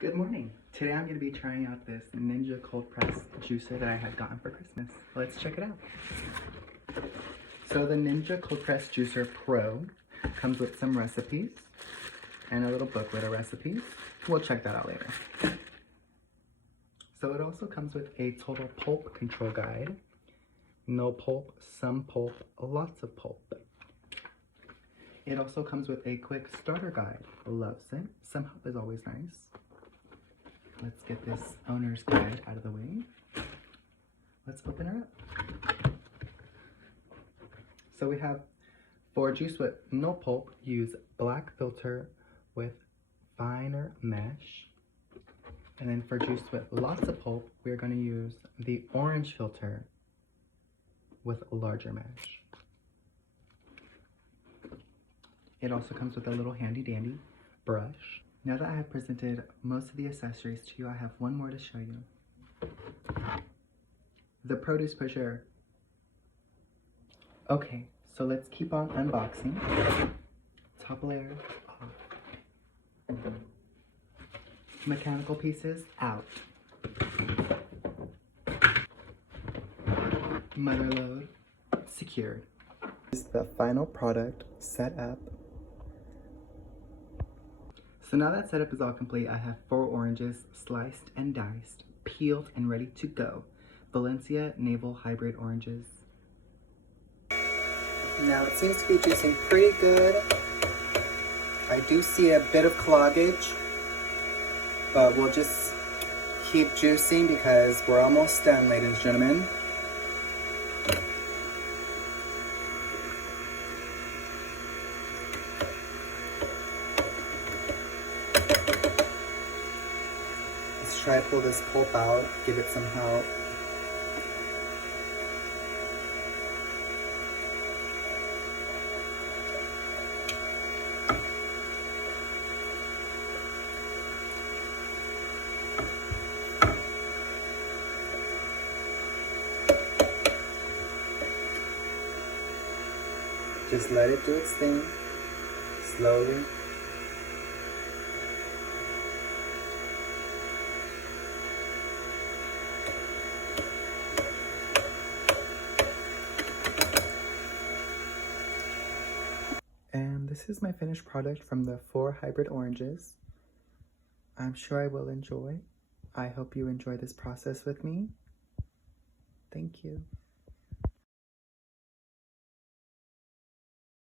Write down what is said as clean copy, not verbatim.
Good morning. Today I'm going to be trying out this Ninja cold press juicer that I had gotten for Christmas. Let's check it out. So the Ninja cold press juicer Pro comes with some recipes and a little booklet of recipes. We'll check that out later. So it also comes with a total pulp control guide. No pulp, some pulp, lots of pulp. It also comes with a quick starter guide. Loves it. Some help is always nice. Let's get this owner's guide out of the way. Let's open her up. So we have, for juice with no pulp, use black filter with finer mesh. And then for juice with lots of pulp, we're going to use the orange filter with larger mesh. It also comes with a little handy dandy brush. Now that I have presented most of the accessories to you, I have one more to show you. The produce pusher. Okay, so let's keep on unboxing. Top layer off. Mechanical pieces out. Mother load secured. This is the final product set up. So now that setup is all complete, I have 4 oranges sliced and diced, peeled and ready to go. Valencia Navel Hybrid oranges. Now it seems to be juicing pretty good. I do see a bit of cloggage, but we'll just keep juicing because we're almost done, ladies and gentlemen. Let's try to pull this pulp out, give it some help. Just let it do its thing, slowly. And this is my finished product from the 4 hybrid oranges. I'm sure I will enjoy. I hope you enjoy this process with me. Thank you.